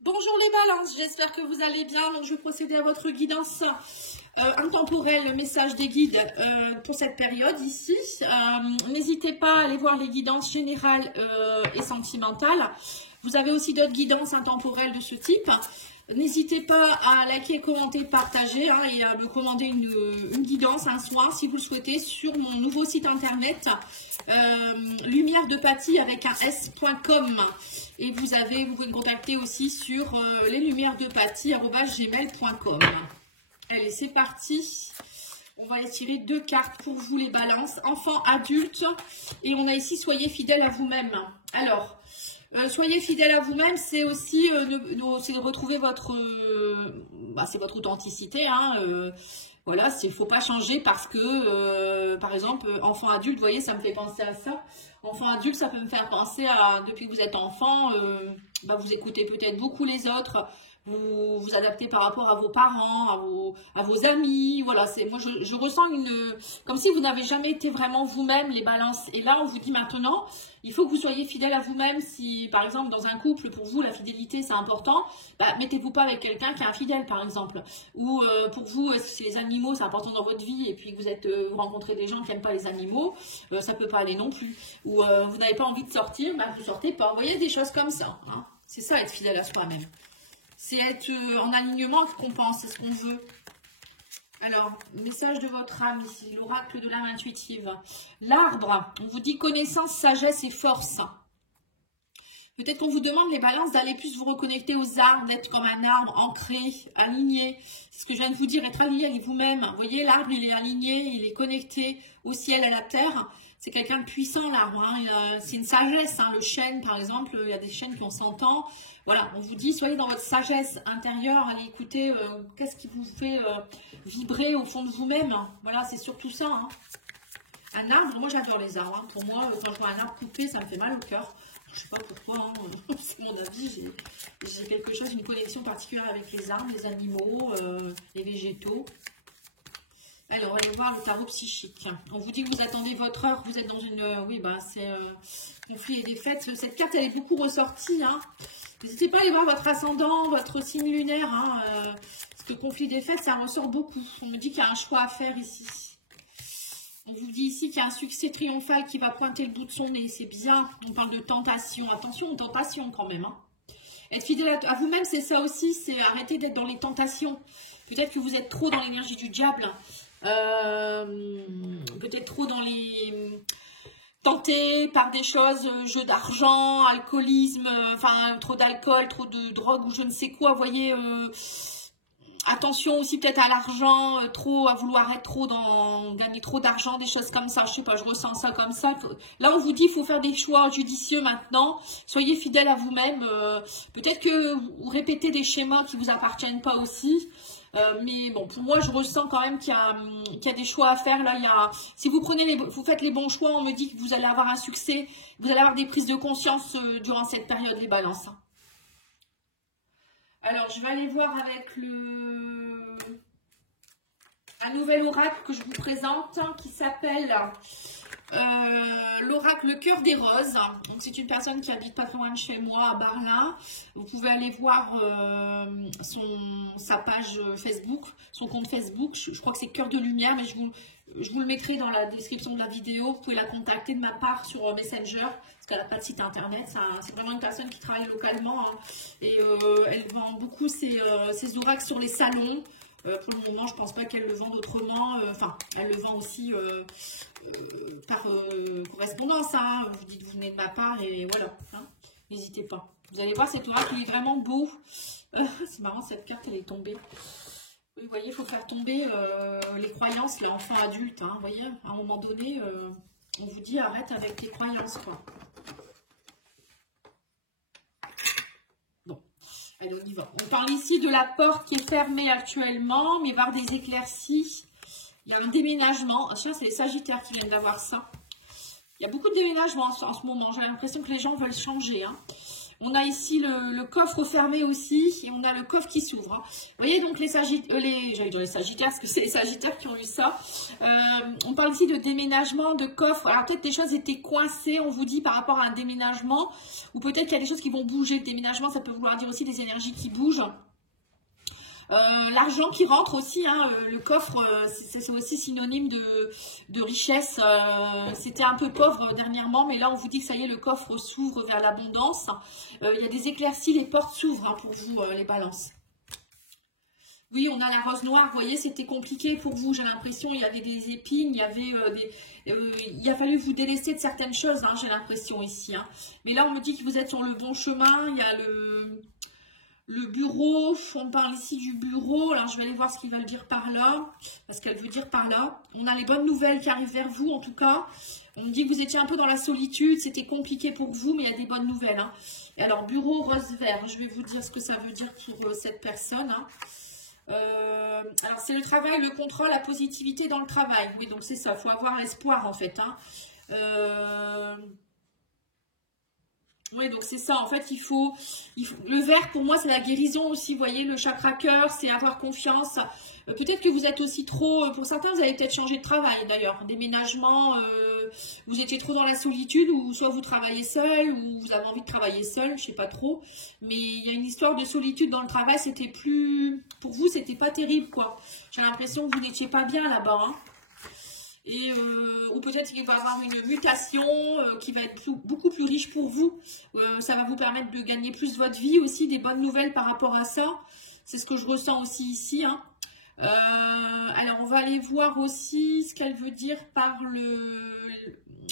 Bonjour les balances, j'espère que vous allez bien. Donc je vais procéder à votre guidance intemporelle, le message des guides pour cette période ici. N'hésitez pas à aller voir les guidances générales et sentimentales. Vous avez aussi d'autres guidances intemporelles de ce type. N'hésitez pas à liker, commenter, partager et à me commander une guidance, un soin si vous le souhaitez sur mon nouveau site internet lumière de Paty avec un s.com. Et vous pouvez me contacter aussi sur leslumièresdepaty@gmail.com. Allez, c'est parti. On va tirer 2 cartes pour vous les balances, enfants, adultes. Et on a ici, soyez fidèles à vous-même. Alors, soyez fidèles à vous-même, c'est aussi c'est de retrouver votre, c'est votre authenticité. Voilà, il ne faut pas changer parce que, par exemple, enfant adulte, vous voyez, ça me fait penser à ça. Enfant adulte, ça peut me faire penser à, depuis que vous êtes enfant, vous écoutez peut-être beaucoup les autres, vous vous adaptez par rapport à vos parents, à vos amis. Voilà, moi je ressens comme si vous n'avez jamais été vraiment vous-même, les balances. Et là, on vous dit maintenant, il faut que vous soyez fidèle à vous-même. Si, par exemple, dans un couple, pour vous, la fidélité, c'est important, mettez-vous pas avec quelqu'un qui est infidèle, par exemple. Ou pour vous, si les animaux, c'est important dans votre vie, et puis que vous rencontrez des gens qui n'aiment pas les animaux, ça peut pas aller non plus. Ou vous n'avez pas envie de sortir, vous sortez pas. Vous voyez, des choses comme ça. C'est ça, être fidèle à soi-même. C'est être en alignement avec ce qu'on pense, c'est ce qu'on veut. Alors, message de votre âme ici, l'oracle de l'âme intuitive. L'arbre, on vous dit connaissance, sagesse et force. Peut-être qu'on vous demande, les balances, d'aller plus vous reconnecter aux arbres, d'être comme un arbre ancré, aligné. C'est ce que je viens de vous dire, être aligné avec vous-même. Vous voyez, l'arbre, il est aligné, il est connecté au ciel, à la terre. C'est quelqu'un de puissant, l'arbre. C'est une sagesse. Le chêne, par exemple, il y a des chênes qui ont 100 ans. Voilà, on vous dit, soyez dans votre sagesse intérieure, allez écouter qu'est-ce qui vous fait vibrer au fond de vous-même. Voilà, c'est surtout ça. Un arbre, moi j'adore les arbres. Pour moi, quand je vois un arbre coupé, ça me fait mal au cœur. Je sais pas pourquoi, c'est mon avis, j'ai quelque chose, une connexion particulière avec les arbres, les animaux, les végétaux. Alors, allez voir le tarot psychique. On vous dit que vous attendez votre heure, que vous êtes dans une... c'est conflit et défaite. Cette carte, elle est beaucoup ressortie. N'hésitez pas à aller voir votre ascendant, votre signe lunaire. Parce que conflit et défaite, ça ressort beaucoup. On me dit qu'il y a un choix à faire ici. On vous dit ici qu'il y a un succès triomphal qui va pointer le bout de son nez. C'est bien. On parle de tentation. Attention aux tentations quand même. Être fidèle à vous-même, c'est ça aussi. C'est arrêter d'être dans les tentations. Peut-être que vous êtes trop dans l'énergie du diable. Peut-être trop dans les... tentés par des choses, jeux d'argent, alcoolisme, trop d'alcool, trop de drogue ou je ne sais quoi. Vous voyez... attention aussi peut-être à l'argent, à vouloir être trop gagner trop d'argent, des choses comme ça. Je sais pas, je ressens ça comme ça. Là, on vous dit, il faut faire des choix judicieux maintenant. Soyez fidèle à vous-même. Peut-être que vous répétez des schémas qui vous appartiennent pas aussi. Mais bon, pour moi, je ressens quand même qu'il y a des choix à faire. Là, si vous faites les bons choix, on me dit que vous allez avoir un succès. Vous allez avoir des prises de conscience durant cette période, les balances. Alors, je vais aller voir avec un nouvel oracle que je vous présente qui s'appelle l'oracle Le Cœur des Roses. Donc, c'est une personne qui habite pas très loin de chez moi, à Berlin. Vous pouvez aller voir sa page Facebook, son compte Facebook. Je crois que c'est Cœur de Lumière, mais je vous le mettrai dans la description de la vidéo. Vous pouvez la contacter de ma part sur Messenger, parce qu'elle n'a pas de site internet. C'est vraiment une personne qui travaille localement. Et elle vend beaucoup ses oracles sur les salons. Pour le moment, je ne pense pas qu'elle le vende autrement. Elle le vend aussi par correspondance. Vous dites, vous venez de ma part et voilà. N'hésitez pas. Vous allez voir, cet oracle, il est vraiment beau. C'est marrant, cette carte, elle est tombée. Vous voyez, il faut faire tomber les croyances, là, enfant adulte. Vous voyez, à un moment donné, on vous dit, arrête avec tes croyances, quoi. Allez, on y va. On parle ici de la porte qui est fermée actuellement, mais il va y avoir des éclaircies. Il y a un déménagement. Tiens, c'est les Sagittaires qui viennent d'avoir ça. Il y a beaucoup de déménagements en ce moment. J'ai l'impression que les gens veulent changer. On a ici le coffre fermé aussi et on a le coffre qui s'ouvre. Hein. Vous voyez donc les Sagittaires, j'allais dire les Sagittaires parce que c'est les Sagittaires qui ont eu ça. On parle ici de déménagement, de coffre. Alors peut-être des choses étaient coincées, on vous dit par rapport à un déménagement, ou peut-être qu'il y a des choses qui vont bouger. Le déménagement, ça peut vouloir dire aussi des énergies qui bougent. L'argent qui rentre aussi, hein, le coffre, c'est aussi synonyme de richesse. C'était un peu pauvre dernièrement, mais là on vous dit que ça y est, le coffre s'ouvre vers l'abondance. Il y a des éclaircies, les portes s'ouvrent hein, pour vous, les balances. Oui, on a la rose noire, vous voyez, c'était compliqué pour vous, j'ai l'impression, il y avait des épines, il y avait il a fallu vous délester de certaines choses, hein, j'ai l'impression ici. Hein. Mais là on me dit que vous êtes sur le bon chemin, il y a le bureau, on parle ici du bureau, alors je vais aller voir ce qu'ils veulent dire par là, parce qu'elle veut dire par là. On a les bonnes nouvelles qui arrivent vers vous en tout cas. On me dit que vous étiez un peu dans la solitude, c'était compliqué pour vous, mais il y a des bonnes nouvelles. Hein. Et alors bureau rose vert, je vais vous dire ce que ça veut dire pour cette personne. Hein. Alors c'est le travail, le contrôle, la positivité dans le travail. Oui, donc c'est ça, il faut avoir espoir en fait. Hein. Oui, donc c'est ça, en fait, il faut le vert, pour moi, c'est la guérison aussi, vous voyez, le chakra cœur, c'est avoir confiance. Peut-être que vous êtes aussi trop, pour certains, vous avez peut-être changé de travail, d'ailleurs, déménagement, vous étiez trop dans la solitude, ou soit vous travaillez seul, ou vous avez envie de travailler seul, je sais pas trop, mais il y a une histoire de solitude dans le travail, c'était plus, pour vous, c'était pas terrible, quoi. J'ai l'impression que vous n'étiez pas bien là-bas, hein. Et, ou peut-être qu'il va y avoir une mutation qui va être beaucoup plus riche pour vous. Ça va vous permettre de gagner plus votre vie aussi, des bonnes nouvelles par rapport à ça. C'est ce que je ressens aussi ici. Hein. Alors, on va aller voir aussi ce qu'elle veut dire par le...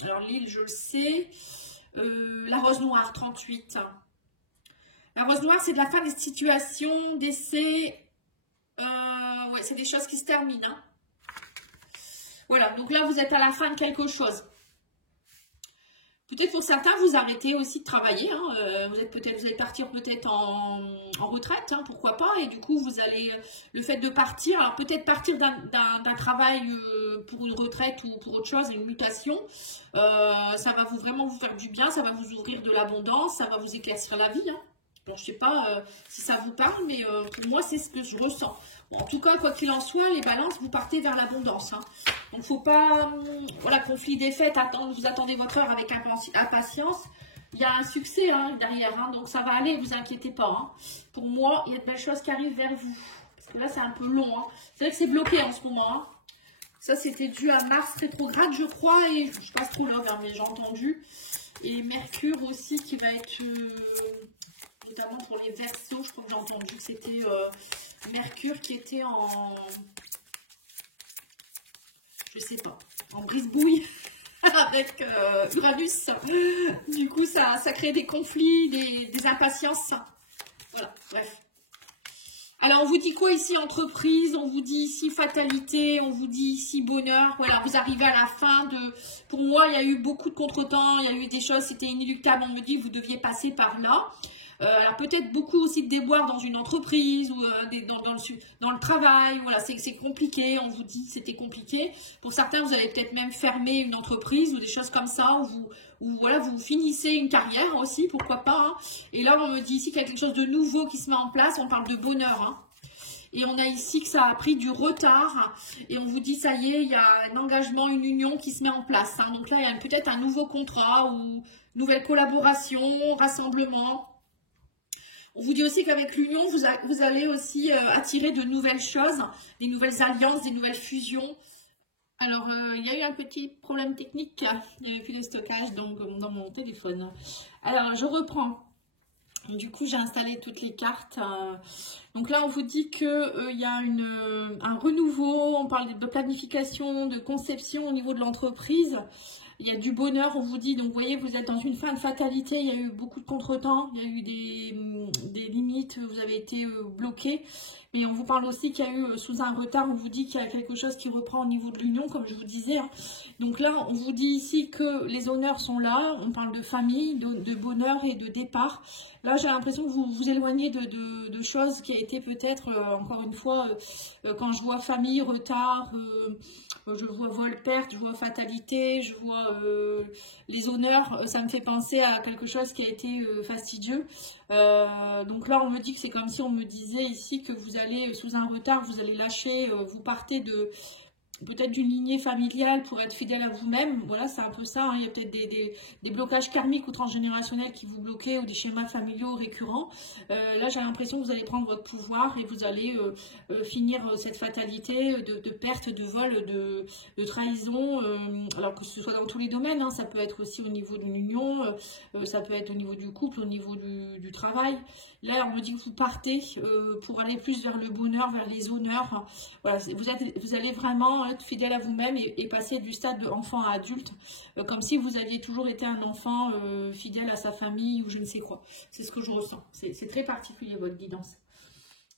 Alors, l'île, je le sais. La rose noire, 38. La rose noire, c'est de la fin des situations, d'essais. Ouais, c'est des choses qui se terminent. Hein. Voilà, donc là, vous êtes à la fin de quelque chose. Peut-être pour certains, vous arrêtez aussi de travailler. Hein. Vous allez partir peut-être en retraite, hein, pourquoi pas. Et du coup, vous allez, le fait de partir, alors peut-être partir d'un travail pour une retraite ou pour autre chose, une mutation, ça va vraiment vous faire du bien, ça va vous ouvrir de l'abondance, ça va vous éclaircir la vie. Hein. Bon, je ne sais pas si ça vous parle, mais pour moi, c'est ce que je ressens. Bon, en tout cas, quoi qu'il en soit, les balances, vous partez vers l'abondance. Hein. Donc, il ne faut pas, voilà, conflit des fêtes, vous attendez votre heure avec impatience. Il y a un succès hein, derrière, hein, donc ça va aller, ne vous inquiétez pas. Hein. Pour moi, il y a de belles choses qui arrivent vers vous. Parce que là, c'est un peu long. Hein. C'est vrai que c'est bloqué en ce moment. Hein. Ça, c'était dû à Mars rétrograde, je crois, et je passe trop là, mais j'ai entendu. Et Mercure aussi qui va être... notamment pour les Verseaux, je crois que j'ai entendu que c'était Mercure qui était en, je sais pas, en brise-bouille avec Uranus. Du coup, ça crée des conflits, des impatiences. Voilà, bref. Alors, on vous dit quoi ici, entreprise? On vous dit ici fatalité, on vous dit ici bonheur. Voilà, vous arrivez à la fin de... Pour moi, il y a eu beaucoup de contretemps, il y a eu des choses, c'était inéluctable. On me dit, vous deviez passer par là. Alors peut-être beaucoup aussi de déboires dans une entreprise ou dans le travail, voilà, c'est compliqué, on vous dit que c'était compliqué. Pour certains, vous avez peut-être même fermé une entreprise ou des choses comme ça, ou voilà, vous finissez une carrière aussi, pourquoi pas. Hein. Et là, on me dit ici qu'il y a quelque chose de nouveau qui se met en place, on parle de bonheur. Hein. Et on a ici que ça a pris du retard, et on vous dit ça y est, il y a un engagement, une union qui se met en place. Hein. Donc là, il y a peut-être un nouveau contrat ou nouvelle collaboration, rassemblement. On vous dit aussi qu'avec l'union, vous allez aussi attirer de nouvelles choses, des nouvelles alliances, des nouvelles fusions. Alors, il y a eu un petit problème technique, il n'y avait plus de stockage donc, dans mon téléphone. Alors, je reprends. Du coup, j'ai installé toutes les cartes. Donc là, on vous dit qu'il y a un renouveau, on parle de planification, de conception au niveau de l'entreprise. Il y a du bonheur, on vous dit, donc vous voyez, vous êtes dans une fin de fatalité, il y a eu beaucoup de contretemps, il y a eu des limites, vous avez été bloqué. Mais on vous parle aussi qu'il y a eu, sous un retard, on vous dit qu'il y a quelque chose qui reprend au niveau de l'union, comme je vous disais. Hein. Donc là, on vous dit ici que les honneurs sont là, on parle de famille, de bonheur et de départ. Là, j'ai l'impression que vous vous éloignez de choses qui a été peut-être, encore une fois, quand je vois famille, retard, je vois vol, perte, je vois fatalité, je vois les honneurs. Ça me fait penser à quelque chose qui a été fastidieux. Donc là, on me dit que c'est comme si on me disait ici que vous allez, sous un retard, vous allez lâcher, vous partez de peut-être d'une lignée familiale pour être fidèle à vous-même. Voilà, c'est un peu ça, hein. Il y a peut-être des blocages karmiques ou transgénérationnels qui vous bloquaient ou des schémas familiaux récurrents. Là, j'ai l'impression que vous allez prendre votre pouvoir et vous allez finir cette fatalité de perte, de vol, de trahison. Alors que ce soit dans tous les domaines, hein. Ça peut être aussi au niveau d'une union, ça peut être au niveau du couple, au niveau du travail. Là, on me dit que vous partez pour aller plus vers le bonheur, vers les honneurs. Voilà, vous allez vraiment être fidèle à vous-même et passer du stade d'enfant à adulte, comme si vous aviez toujours été un enfant fidèle à sa famille ou je ne sais quoi. C'est ce que je ressens. C'est très particulier votre guidance.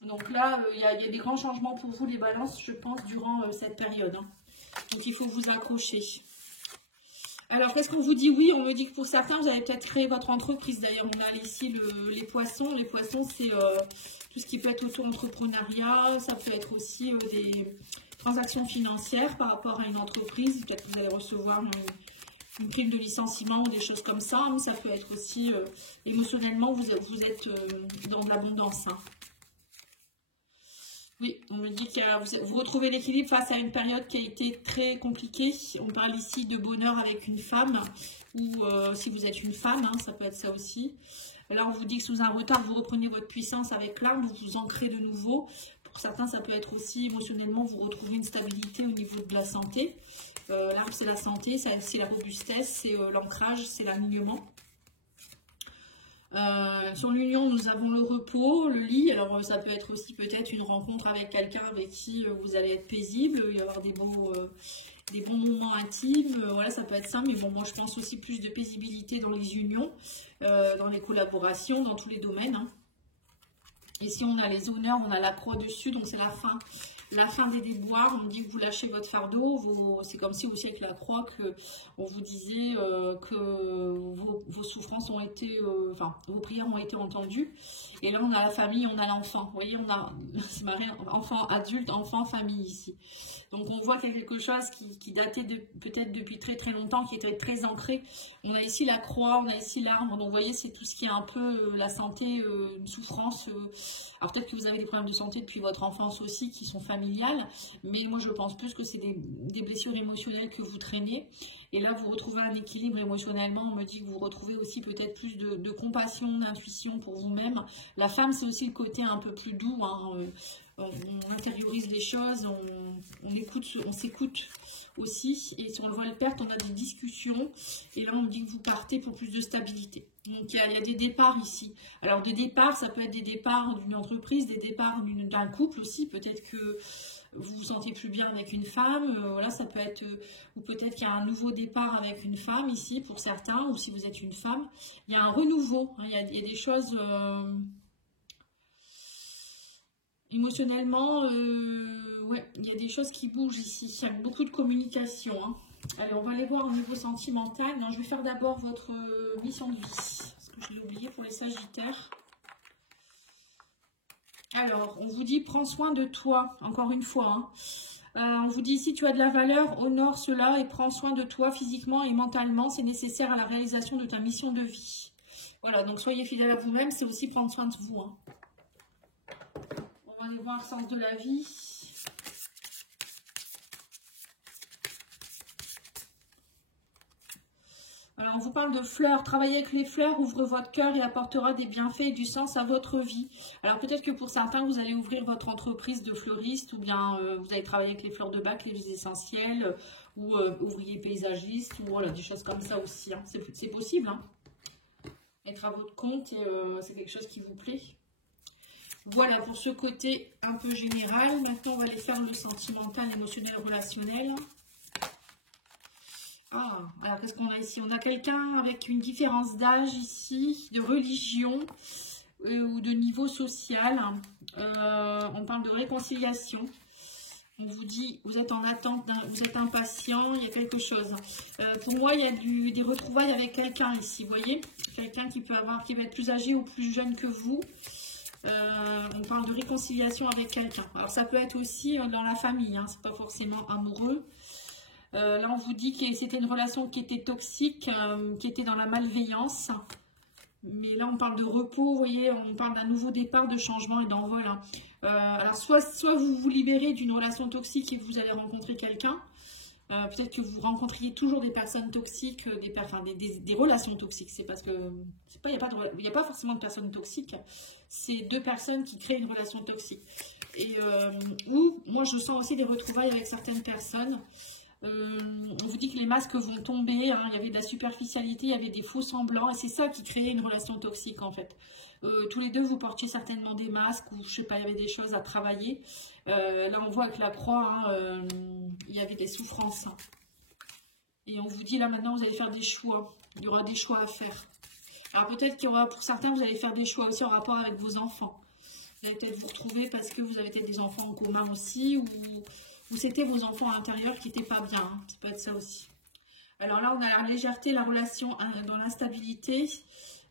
Donc là, il y a des grands changements pour vous, les balances, je pense, durant cette période. Hein. Donc il faut vous accrocher. Alors, qu'est-ce qu'on vous dit? Oui, on me dit que pour certains, vous avez peut-être créé votre entreprise. D'ailleurs, on a ici les poissons. Les poissons, c'est tout ce qui peut être auto-entrepreneuriat. Ça peut être aussi des transactions financières par rapport à une entreprise. Peut-être que vous allez recevoir une prime de licenciement ou des choses comme ça. Mais ça peut être aussi, émotionnellement, vous êtes dans de l'abondance. Hein. Oui, on me dit que vous retrouvez l'équilibre face à une période qui a été très compliquée. On parle ici de bonheur avec une femme ou si vous êtes une femme, hein, ça peut être ça aussi. Là, on vous dit que sous un retard, vous reprenez votre puissance avec l'arbre, vous vous ancrez de nouveau. Pour certains, ça peut être aussi émotionnellement, vous retrouvez une stabilité au niveau de la santé. L'arbre, c'est la santé, c'est la robustesse, c'est l'ancrage, c'est l'alignement. Sur l'union, nous avons le repos, le lit. Alors, ça peut être aussi peut-être une rencontre avec quelqu'un avec qui vous allez être paisible. Il va y avoir des bons moments intimes. Voilà, ça peut être ça. Mais bon, moi, je pense aussi plus de paisibilité dans les unions, dans les collaborations, dans tous les domaines. Hein. Ici, on a les honneurs, on a la croix dessus. Donc, c'est la fin. La fin des déboires, on me dit que vous lâchez votre fardeau, c'est comme si aussi avec la croix on vous disait que vos souffrances ont été, vos prières ont été entendues. Et là on a la famille, on a l'enfant. Vous voyez, on a enfant adulte, enfant, famille ici. Donc on voit qu'il y a quelque chose qui datait peut-être depuis très très longtemps, qui était très ancré. On a ici la croix, on a ici l'arbre. Donc vous voyez, c'est tout ce qui est un peu la santé, une souffrance. Alors peut-être que vous avez des problèmes de santé depuis votre enfance aussi qui sont familiales, mais moi je pense plus que c'est des blessures émotionnelles que vous traînez. Et là vous retrouvez un équilibre émotionnellement, on me dit que vous retrouvez aussi peut-être plus de compassion, d'intuition pour vous-même. La femme, c'est aussi le côté un peu plus doux, hein. On intériorise les choses, on s'écoute aussi. Et si on le voit le perte, on a des discussions. Et là, on me dit que vous partez pour plus de stabilité. Donc, il y a des départs ici. Alors, des départs, ça peut être des départs d'une entreprise, des départs d'un couple aussi. Peut-être que vous vous sentez plus bien avec une femme. Voilà, ça peut être... ou peut-être qu'il y a un nouveau départ avec une femme ici, pour certains. Ou si vous êtes une femme, il y a un renouveau. Hein, il y a des choses... émotionnellement, ouais, il y a des choses qui bougent ici. Il y a beaucoup de communication. Hein. Allez, on va aller voir au niveau sentimental. Non, je vais faire d'abord votre mission de vie. Parce que je l'ai oublié pour les sagittaires. Alors, on vous dit, prends soin de toi. Encore une fois. Hein. On vous dit, si tu as de la valeur, honore cela et prends soin de toi physiquement et mentalement. C'est nécessaire à la réalisation de ta mission de vie. Voilà, donc soyez fidèle à vous-même. C'est aussi prendre soin de vous. Hein. On va aller voir le sens de la vie. Alors, on vous parle de fleurs. Travailler avec les fleurs ouvre votre cœur et apportera des bienfaits et du sens à votre vie. Alors, peut-être que pour certains, vous allez ouvrir votre entreprise de fleuriste ou bien vous allez travailler avec les fleurs de bac, les huiles essentielles ou ouvrier paysagiste ou voilà, des choses comme ça aussi. Hein. C'est possible. Hein. Être à votre compte et c'est quelque chose qui vous plaît. Voilà pour ce côté un peu général. Maintenant, on va aller faire le sentimental, émotionnel, relationnel. Ah, alors qu'est-ce qu'on a ici? On a quelqu'un avec une différence d'âge ici, de religion ou de niveau social. On parle de réconciliation. On vous dit, vous êtes en attente, vous êtes impatient, il y a quelque chose. Pour moi, il y a des retrouvailles avec quelqu'un ici, vous voyez? Quelqu'un qui va être plus âgé ou plus jeune que vous. On parle de réconciliation avec quelqu'un. Alors ça peut être aussi dans la famille, hein, c'est pas forcément amoureux. Là, on vous dit que c'était une relation qui était toxique, qui était dans la malveillance. Mais là, on parle de repos, vous voyez, on parle d'un nouveau départ, de changement et d'envol. Hein. Alors, soit vous vous libérez d'une relation toxique et vous allez rencontrer quelqu'un. Peut-être que vous rencontriez toujours des personnes toxiques, des relations toxiques. C'est parce que il n'y a pas forcément de personnes toxiques. C'est deux personnes qui créent une relation toxique. Et ou moi, je sens aussi des retrouvailles avec certaines personnes. On vous dit que les masques vont tomber, hein. Il y avait de la superficialité, il y avait des faux semblants et c'est ça qui créait une relation toxique en fait. Tous les deux vous portiez certainement des masques ou je sais pas, il y avait des choses à travailler. Là on voit avec la croix, hein, il y avait des souffrances. Hein. Et on vous dit là maintenant vous allez faire des choix, il y aura des choix à faire. Alors peut-être qu'il y aura pour certains vous allez faire des choix aussi en rapport avec vos enfants. Vous allez peut-être vous retrouver parce que vous avez peut-être des enfants en commun aussi ou c'était vos enfants à l'intérieur qui n'étaient pas bien. Hein. Ça peut être ça aussi. Alors là, on a la légèreté, la relation dans l'instabilité.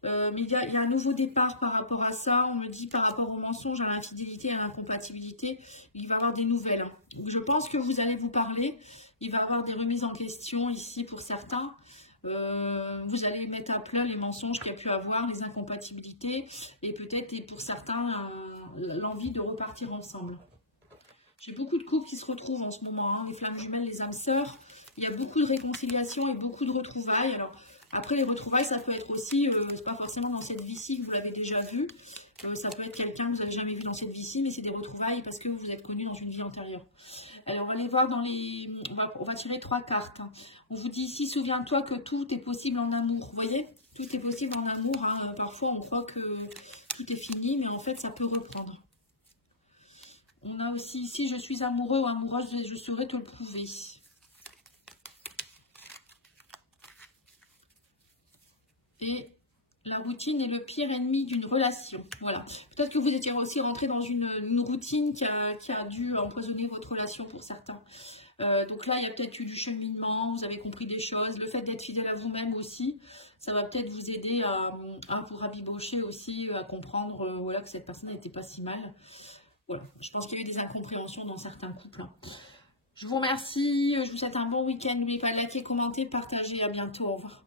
Mais il y a un nouveau départ par rapport à ça. On me dit par rapport au mensonge, à l'infidélité, à l'incompatibilité. Il va y avoir des nouvelles. Hein. Donc, je pense que vous allez vous parler. Il va y avoir des remises en question ici pour certains. Vous allez mettre à plat les mensonges qu'il y a pu avoir, les incompatibilités. Et peut-être, et pour certains, l'envie de repartir ensemble. J'ai beaucoup de couples qui se retrouvent en ce moment, hein, les flammes jumelles, les âmes sœurs. Il y a beaucoup de réconciliation et beaucoup de retrouvailles. Alors, après, les retrouvailles, ça peut être aussi, c'est pas forcément dans cette vie-ci que vous l'avez déjà vu. Ça peut être quelqu'un que vous n'avez jamais vu dans cette vie-ci, mais c'est des retrouvailles parce que vous vous êtes connus dans une vie antérieure. Alors, on va aller voir dans les... On va tirer 3 cartes. Hein. On vous dit ici, souviens-toi que tout est possible en amour. Vous voyez? Tout est possible en amour. Hein. Parfois, on croit que tout est fini, mais en fait, ça peut reprendre. On a aussi ici, je suis amoureux ou amoureuse, je saurais te le prouver. Et la routine est le pire ennemi d'une relation. Voilà. Peut-être que vous étiez aussi rentré dans une routine qui a dû empoisonner votre relation pour certains. Donc là, il y a peut-être eu du cheminement, vous avez compris des choses. Le fait d'être fidèle à vous-même aussi, ça va peut-être vous aider à vous rabibocher aussi, à comprendre voilà, que cette personne n'était pas si mal. Voilà, je pense qu'il y a eu des incompréhensions dans certains couples. Hein. Je vous remercie, je vous souhaite un bon week-end. N'oubliez pas de liker, commenter, partager. À bientôt, au revoir.